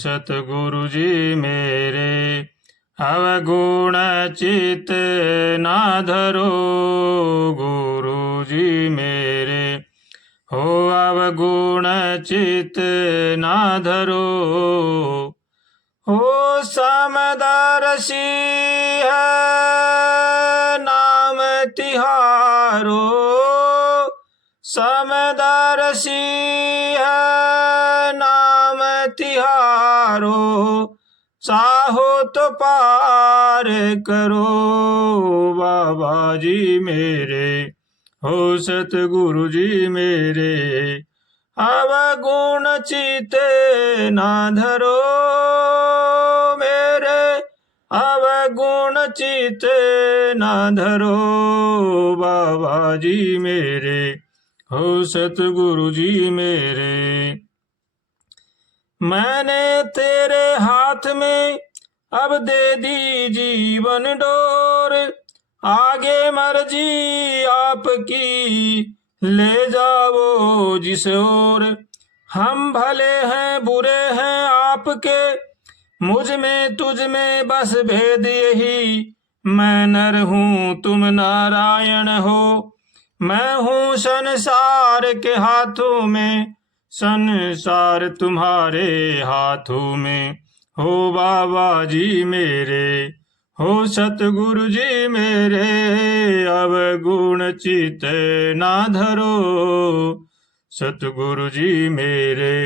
सतगुरु जी मेरे, अवगुण चित ना धरो गुरु जी मेरे, हो अवगुण चित ना धरो। हो समदर्शी है नाम तिहारो, समदर्शी है नाम तिहारो, चाहो तो पार करो बाबा जी मेरे, हो सतगुरु जी मेरे, अवगुण चित ना धरो मेरे, अवगुण चित ना धरो बाबा जी मेरे, हो सतगुरु जी मेरे। मैंने तेरे हाथ में अब दे दी जीवन डोर, आगे मर्जी आपकी ले जाओ जिस ओर। हम भले हैं बुरे हैं आपके, मुझ में तुझ में बस भेद यही, मैं नर हूँ तुम नारायण हो, मैं हूँ संसार के हाथों में, संसार तुम्हारे हाथों में, हो बाबा जी मेरे, हो सतगुरु जी मेरे, अवगुण चित ना धरो सतगुरु जी मेरे,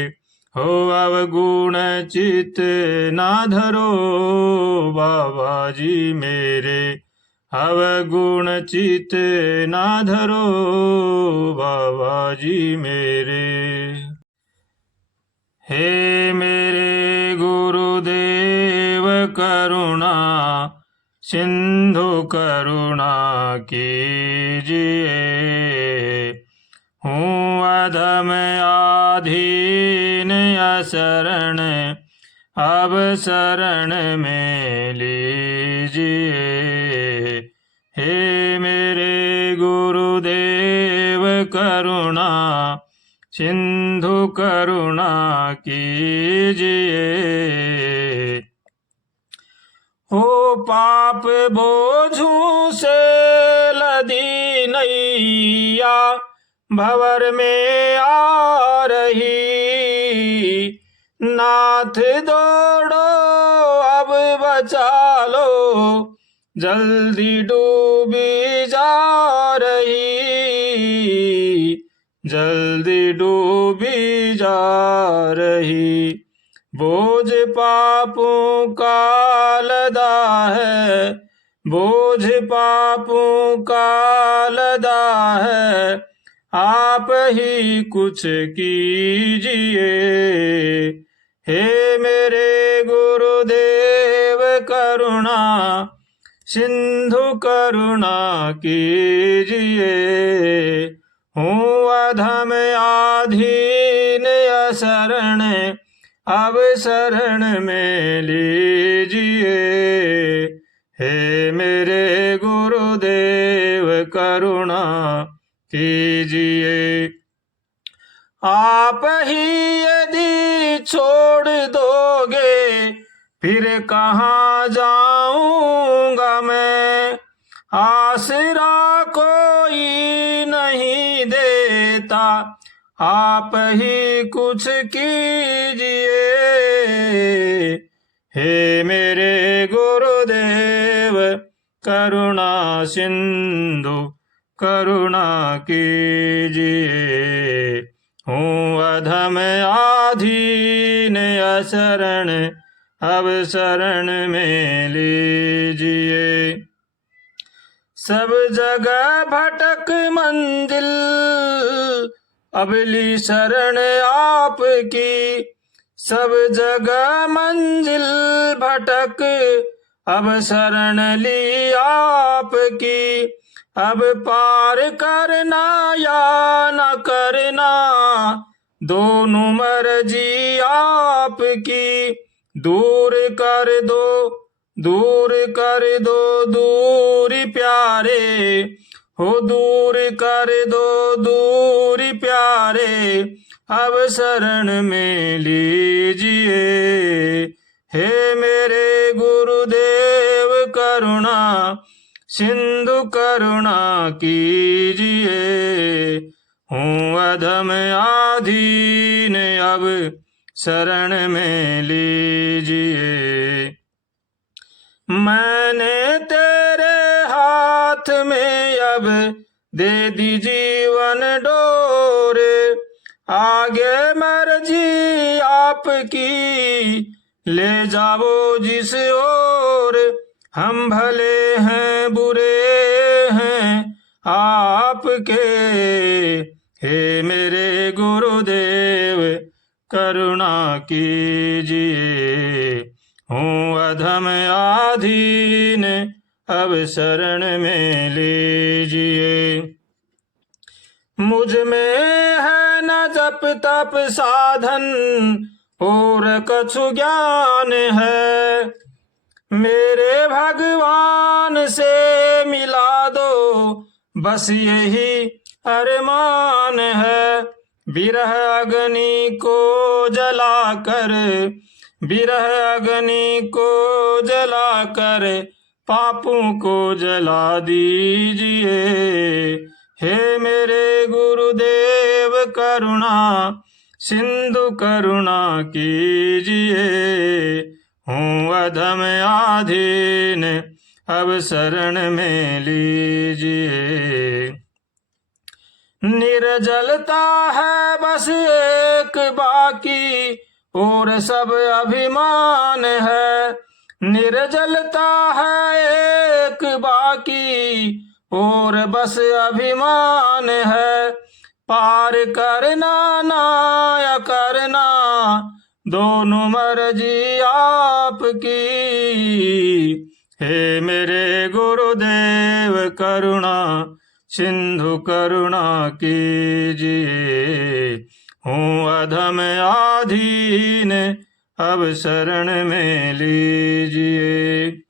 हो अवगुण चित ना धरो बाबा जी मेरे, अवगुण चित ना धरो बाबा जी मेरे। हे मेरे गुरुदेव करुणा सिंधु करुणा कीजिए, हूँ अधम आधीन असरण, अब शरण में लीजिए। हे मेरे गुरुदेव करुणा सिंधु करुणा कीजिए, हो पाप बोझों से लदी नैया भंवर में आ रही, नाथ दौड़ो अब बचा लो, जल्दी डूबी जा रही, जल्दी डूबी जा रही। बोझ पापों का लदा है, बोझ पापों का लदा है, आप ही कुछ कीजिए। हे मेरे गुरुदेव करुणा सिंधु करुणा कीजिए, हूँ अधम आधीन असरण, अब शरण में लीजिए। हे मेरे गुरुदेव करुणा कीजिए, आप ही यदि छोड़ दोगे फिर कहाँ जाऊंगा मैं, आसरा कोई नहीं देता, आप ही कुछ कीजिए। हे मेरे गुरुदेव करुणा सिंधु करुणा कीजिए, हूँ अधम आधीन असरण, अब शरण में लीजिए। सब जगह भटक मंजिल अबली शरण आपकी, सब जगह मंजिल भटक अब शरण ली आपकी। अब पार करना या न करना दोनों मर्जी आपकी, दूर कर दो दूर कर दो दूरी प्यारे, हो दूर कर दो दूरी प्यारे, अब शरण में लीजिए। हे मेरे गुरुदेव करुणा सिंधु करुणा कीजिए। हूँ अधम आधीन अब शरण में लीजिए। मैंने तेरे हाथ में अब दे दी जीवन डोर। आगे मर्जी आपकी ले जाओ जिस ओर। हम भले हैं बुरे हैं आपके। हे मेरे गुरुदेव करुणा कीजिए। हूँ अधम आधीन अब शरण में लीजिए। मुझ में है न जप तप साधन और कछु ज्ञान है। मेरे भगवान से मिला दो बस यही अरमान है। विरह अग्नि को जलाकर विरह अग्नि को जलाकर पापों को जला दीजिए। हे मेरे गुरुदेव करुणा सिंधु करुणा कीजिए। हूँ अधम आधीन अब शरण में लीजिए। निर्जलता है बस एक बाकी और सब अभिमान है। निर्जलता है एक बाकी और बस अभिमान है। पार करना ना या करना दोनों मर्जी आपकी। हे मेरे गुरुदेव करुणा सिंधु करुणा कीजिए। हूँ अधम आधीन अब शरण में लीजिए।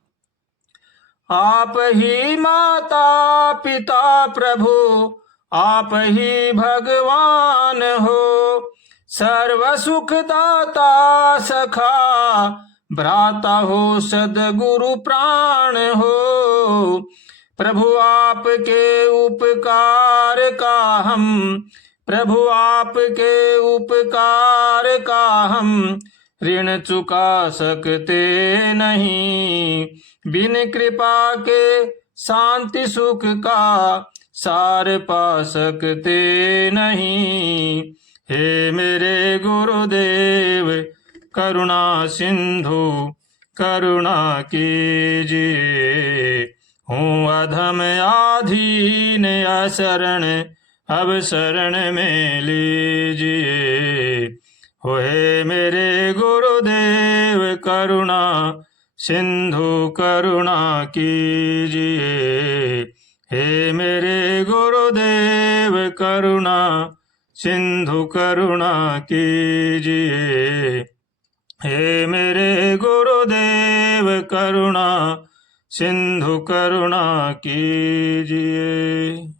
आप ही माता पिता प्रभु आप ही भगवान हो। सर्व सुख दाता सखा भ्राता हो सद्गुरु प्राण हो। प्रभु आपके उपकार का हम प्रभु आपके उपकार का हम ऋण चुका सकते नहीं। बिन कृपा के शांति सुख का सार पा सकते नहीं। हे मेरे गुरुदेव करुणा सिंधु करुणा कीजिए। हूँ अधम आधीन अशरण अब शरण में लीजिए। हे मेरे गुरुदेव करुणा सिंधु करुणा कीजिए। हे मेरे गुरुदेव करुणा सिंधु करुणा कीजिए। हे मेरे गुरुदेव करुणा सिंधु करुणा कीजिए।